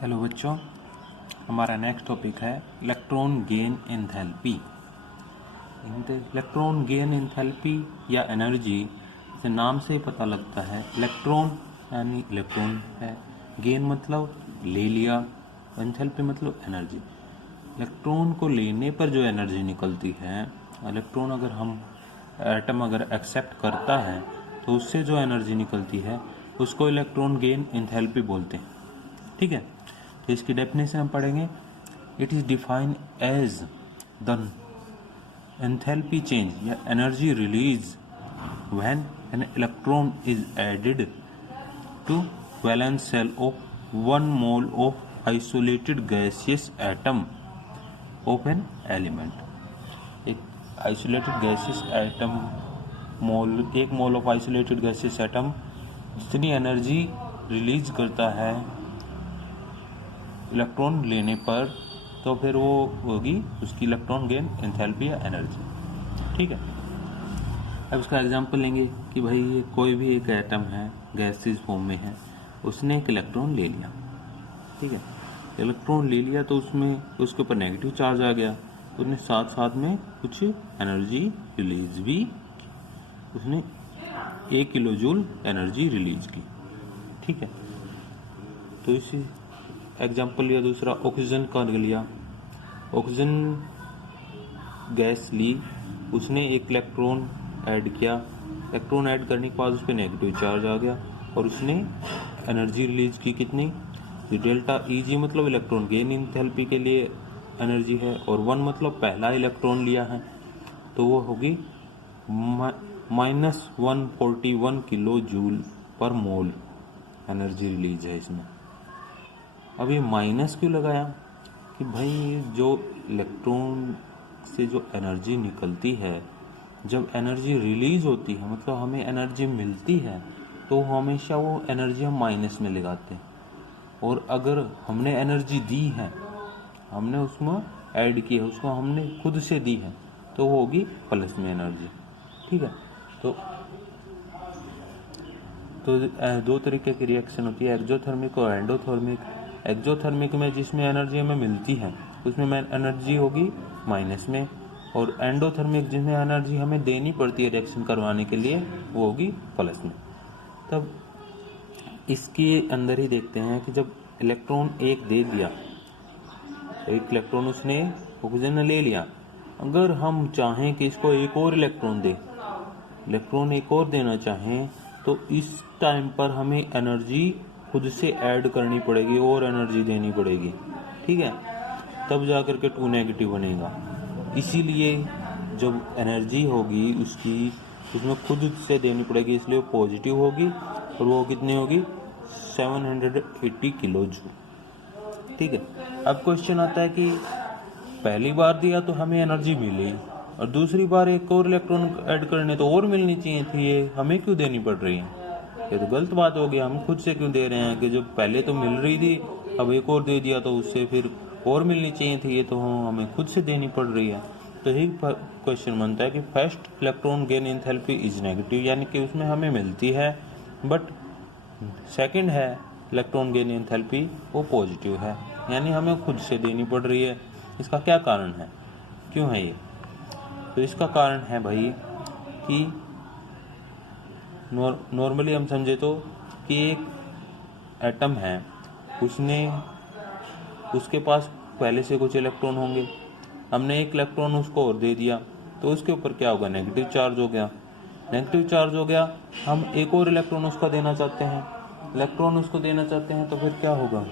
Hello बच्चों, हमारा next topic है electron gain enthalpy. Electron gain enthalpy या एनर्जी से नाम से ही पता लगता है। इलेक्ट्रॉन यानी इलेक्ट्रॉन है, गेन मतलब ले लिया, एंथैल्पी मतलब एनर्जी। इलेक्ट्रॉन को लेने पर जो एनर्जी निकलती है, इलेक्ट्रॉन अगर हम एटम अगर एक्सेप्ट करता है तो उससे जो एनर्जी निकलती है उसको इलेक्ट्रॉन गेन एंथैल्पी बोलते हैं। ठीक है, तो इसकी डेफिनेशन हम पढ़ेंगे। It is defined as the enthalpy change या energy release when an electron is added to valence shell of 1 mole of isolated gaseous atom of an element. एक आइसोलेटेड गैसियस एटम एक mole of isolated gaseous atom जितनी energy release करता है electron लेने पर, तो फिर वो होगी उसकी इलेक्ट्रॉन गेन एंथैल्पी या एनर्जी। ठीक है, अब इसका एग्जांपल लेंगे कि भाई ये कोई भी एक एटम है, गैसेस फॉर्म में है, उसने एक इलेक्ट्रॉन ले लिया। ठीक है, इलेक्ट्रॉन ले लिया तो उसमें उसके ऊपर नेगेटिव चार्ज आ गया, उसने साथ साथ में कुछ एनर्जी रिलीज भी, उसने 1 किलो जूल एनर्जी रिलीज की। ठीक है, तो इसी एग्जाम्पल लिया। दूसरा ऑक्सीजन का लिया, ऑक्सीजन गैस ली, उसने एक इलेक्ट्रॉन ऐड किया, इलेक्ट्रॉन ऐड करने के बाद उस पर नेगेटिव चार्ज आ गया और उसने एनर्जी रिलीज की कितनी, डेल्टा Eg मतलब इलेक्ट्रॉन गेन एंथैल्पी के लिए एनर्जी है, और 1 मतलब पहला इलेक्ट्रॉन लिया है, तो वो होगी -141 किलो जूल पर मोल एनर्जी रिलीज है इसमें। अब ये माइनस क्यों लगाया कि भाई जो इलेक्ट्रॉन से जो एनर्जी निकलती है, जब एनर्जी रिलीज होती है मतलब हमें एनर्जी मिलती है, तो हमेशा वो एनर्जी हम माइनस में लगाते हैं, और अगर हमने एनर्जी दी है, हमने उसमें ऐड की है, उसको हमने खुद से दी है, तो वो होगी प्लस में एनर्जी। ठीक है, तो दो तरीके की रिएक्शन होती है, एक्सोथर्मिक और एंडोथर्मिक। एक्सोथर्मिक में जिसमें एनर्जी हमें मिलती है उसमें एनर्जी होगी माइनस में, और एंडोथर्मिक जिसमें एनर्जी हमें देनी पड़ती है रिएक्शन करवाने के लिए, वो होगी प्लस में। तब इसके अंदर ही देखते हैं कि जब इलेक्ट्रॉन एक दे दिया, एक इलेक्ट्रॉन उसने ऑक्सीजन ने ले लिया, अगर हम चाहें कि इसको एक और इलेक्ट्रॉन दे, इलेक्ट्रॉन एक और देना चाहें, तो इस टाइम पर हमें एनर्जी खुद से ऐड करनी पड़ेगी और एनर्जी देनी पड़ेगी। ठीक है, तब जाकर के 2 नेगेटिव बनेगा। इसीलिए जब एनर्जी होगी उसकी, उसमें खुद से देनी पड़ेगी, इसलिए वो पॉजिटिव होगी, और वो कितनी होगी 780 किलो जूल। ठीक है, अब क्वेश्चन आता है कि पहली बार दिया तो हमें एनर्जी मिली, और दूसरी बार एक और इलेक्ट्रॉन ऐड करने तो और मिलनी चाहिए थी, ये हमें क्यों देनी पड़ रही है? ये तो गलत बात हो गया, हम खुद से क्यों दे रहे हैं कि जो पहले तो मिल रही थी, अब एक और दे दिया तो उससे फिर और मिलनी चाहिए थी, ये तो हमें खुद से देनी पड़ रही है। तो यही क्वेश्चन बनता है कि first electron gain enthalpy is negative, यानी कि उसमें हमें मिलती है, बट सेकंड है इलेक्ट्रॉन गेन एंथैल्पी वो पॉजिटिव है, यानी हमें खुद से देनी पड़ रही है। इसका क्या कारण है, क्यों है ये? तो इसका कारण है भाई कि नॉर्मली हम समझे तो कि एक एटम है, उसके पास पहले से कुछ इलेक्ट्रॉन होंगे, हमने एक इलेक्ट्रॉन उसको और दे दिया, तो उसके ऊपर क्या होगा, नेगेटिव चार्ज हो गया। नेगेटिव चार्ज हो गया, हम एक और इलेक्ट्रॉन उसका देना चाहते हैं, तो फिर क्या होगा,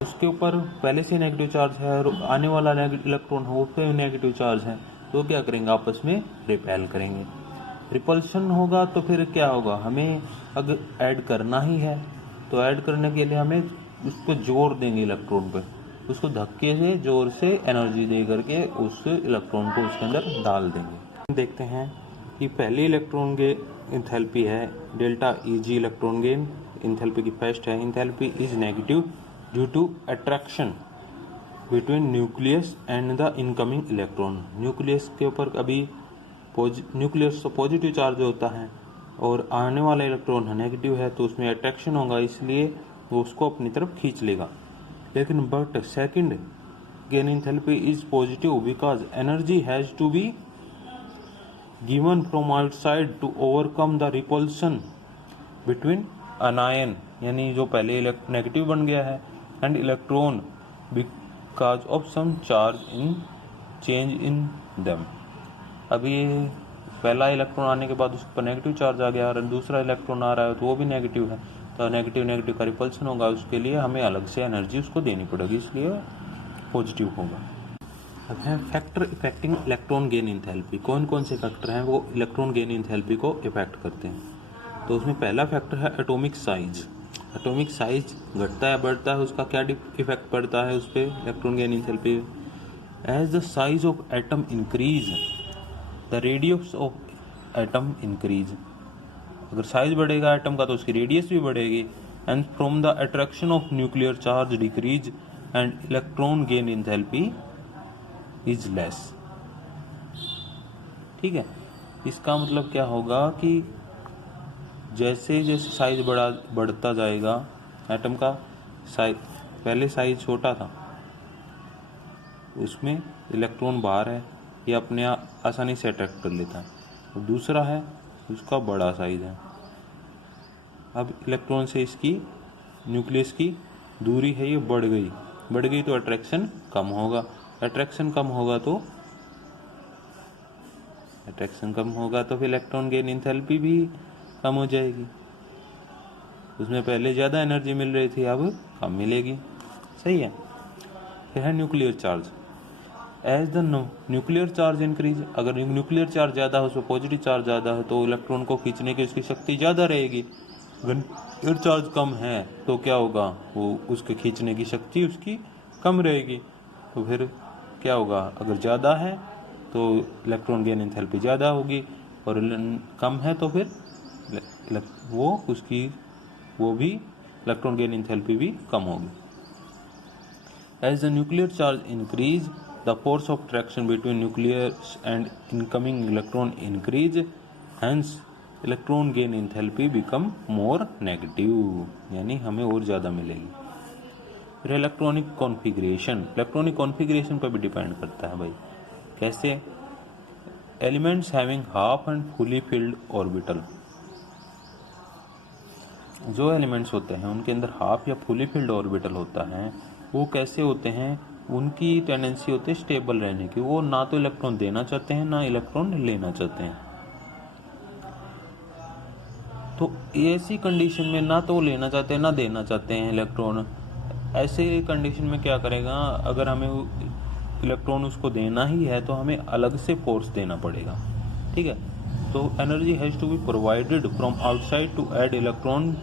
उसके ऊपर पहले से नेगेटिव चार्ज है और आने वाला इलेक्ट्रॉन हो उस पर नेगेटिव चार्ज है, तो क्या करेंगे, आपस में रिपेल करेंगे। रिपल्शन होगा तो फिर क्या होगा, हमें अगर ऐड करना ही है तो ऐड करने के लिए हमें उसको जोर देंगे इलेक्ट्रॉन पे, उसको धक्के से जोर से एनर्जी दे करके उस इलेक्ट्रॉन को उसके अंदर डाल देंगे। देखते हैं कि पहली इलेक्ट्रॉन गेन एंथैल्पी है delta Eg, electron gain enthalpy की फर्स्ट है। Enthalpy is negative due to attraction between nucleus and the incoming electron. Nucleus के ऊपर अभी न्यूक्लियस तो पॉजिटिव चार्ज होता है और आने वाला इलेक्ट्रॉन नेगेटिव है, तो उसमें अट्रैक्शन होगा, इसलिए वो उसको अपनी तरफ खींच लेगा। लेकिन but second gain enthalpy is positive because energy has to be given from outside to overcome the repulsion between anion, यानी जो पहले नेगेटिव बन गया है, and electron because of some charge in change in them. अभी पहला electron आने के बाद उस पर नेगेटिव चार्ज आ गया और दूसरा इलेक्ट्रॉन आ रहा है तो वो भी नेगेटिव है, तो नेगेटिव नेगेटिव का रिपल्सन होगा, उसके लिए हमें अलग से एनर्जी उसको देनी पड़ेगी, इसलिए पॉजिटिव होगा। अब है factor affecting electron gain enthalpy. कौन कौन से फैक्टर हैं वो इलेक्ट्रॉन गेन एंथैल्पी को इफेक्ट करते हैं? तो उसमें पहला फैक्टर है एटॉमिक साइज। एटॉमिक साइज घटता है बढ़ता है, उसका क्या इफेक्ट पड़ता है उस पर electron gain enthalpy? As the size of atom increase the radius of atom increase. अगर साइज बढ़ेगा एटम का तो उसकी रेडियस भी बढ़ेगी। And from the attraction of nuclear charge decrease and electron gain enthalpy is less. ठीक है, इसका मतलब क्या होगा कि जैसे जैसे साइज बढ़ता जाएगा एटम का, साइज पहले साइज छोटा था, उसमें इलेक्ट्रॉन बाहर है, ये अपने आसानी से अट्रैक्ट कर लेता है, और दूसरा है उसका बड़ा साइज है। अब इलेक्ट्रॉन से इसकी न्यूक्लियस की दूरी है ये बढ़ गई तो अट्रैक्शन कम होगा, अट्रैक्शन कम होगा तो फिर इलेक्ट्रॉन गेन एंथैल्पी भी कम हो जाएगी। उसमें पहले ज़्यादा एनर्जी मिल रही थी, अब कम मिलेगी। सही है। फिर है nuclear charge. As the nuclear charge increase, अगर न्यूक्लियर चार्ज ज़्यादा हो, उसमें पॉजिटिव चार्ज ज़्यादा है तो इलेक्ट्रॉन को खींचने की उसकी शक्ति ज़्यादा रहेगी। अगर न्यूक्लियर चार्ज कम है तो क्या होगा, वो उसके खींचने की शक्ति उसकी कम रहेगी। तो फिर क्या होगा, अगर ज़्यादा है तो इलेक्ट्रॉन गेन एंथैल्पी ज़्यादा होगी, और कम है तो फिर वो भी इलेक्ट्रॉन गेन एंथैल्पी भी कम होगी। As the nuclear charge increase the force of attraction between nucleus and incoming electron increase, hence electron gain enthalpy become more negative, यानी हमें और ज़्यादा मिलेगी। फिर इलेक्ट्रॉनिक कॉन्फ़िगरेशन पर भी डिपेंड करता है भाई। कैसे? Elements having half and fully filled orbital. जो एलिमेंट्स होते हैं उनके अंदर हाफ या फुली फिल्ड ऑर्बिटल होता है, वो कैसे होते हैं, उनकी टेंडेंसी होती है स्टेबल रहने की। वो ना तो इलेक्ट्रॉन देना चाहते हैं ना इलेक्ट्रॉन लेना चाहते हैं। तो ऐसी कंडीशन में ना तो लेना चाहते हैं ना देना चाहते हैं इलेक्ट्रॉन, ऐसे कंडीशन में क्या करेगा, अगर हमें इलेक्ट्रॉन उसको देना ही है तो हमें अलग से फोर्स देना पड़ेगा। ठीक है, तो energy has to be provided from outside to add electron,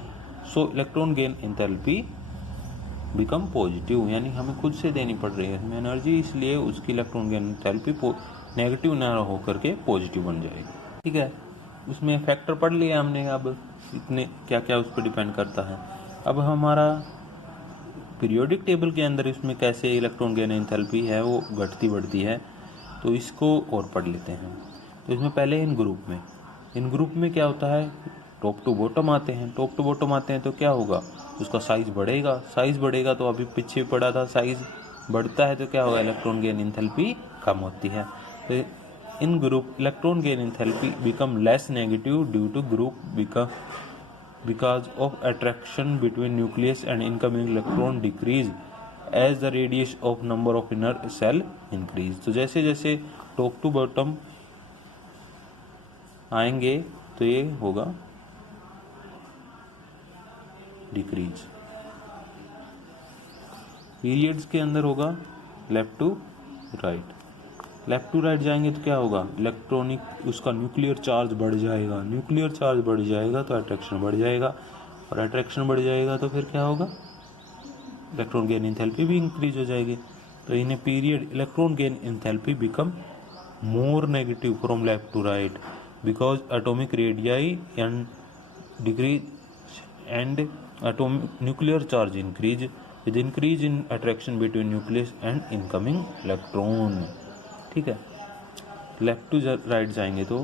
so electron gain enthalpy become positive, यानी हमें खुद से देनी पड़ रही है हमें एनर्जी, इसलिए उसकी इलेक्ट्रॉन गेन एंथैल्पी नेगेटिव ना होकर के पॉजिटिव बन जाएगी। ठीक है, उसमें फैक्टर पढ़ लिया हमने। अब इतने क्या क्या उस पर डिपेंड करता है। अब हमारा पीरियोडिक टेबल के अंदर इसमें कैसे इलेक्ट्रॉन गेन एंथैल्पी है वो घटती बढ़ती है, तो इसको और पढ़ लेते हैं। तो इसमें पहले इन ग्रुप में क्या होता है, टॉप टू बॉटम आते हैं तो क्या होगा, उसका साइज बढ़ेगा तो अभी पीछे पड़ा था, साइज बढ़ता है तो क्या होगा, इलेक्ट्रॉन गेन एंथैल्पी कम होती है। तो in group electron gain enthalpy become less negative due to group because of attraction between nucleus and incoming electron decrease as the radius of number of inner cell increase। तो जैसे जैसे top to bottom आएंगे तो ये होगा decrease. Periods के अंदर होगा लेफ्ट टू राइट जाएंगे तो क्या होगा, इलेक्ट्रॉनिक उसका न्यूक्लियर चार्ज बढ़ जाएगा तो अट्रैक्शन बढ़ जाएगा, और अट्रैक्शन बढ़ जाएगा तो फिर क्या होगा, इलेक्ट्रॉन गेन एंथैल्पी भी इंक्रीज हो जाएगी। तो in a period electron gain enthalpy become more negative from left to right because atomic radii and decrease and atomic nuclear charge increase with increase in attraction between nucleus and incoming electron. ठीक है, left to right जाएंगे तो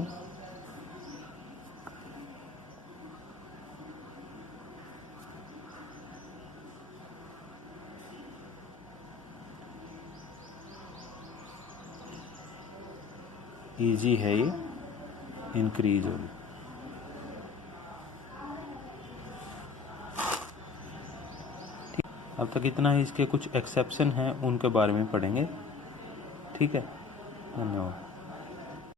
easy है ये increase होना। ठीक, अब तक इतना ही। इसके कुछ एक्सेप्शन हैं उनके बारे में पढ़ेंगे। ठीक है, धन्यवाद।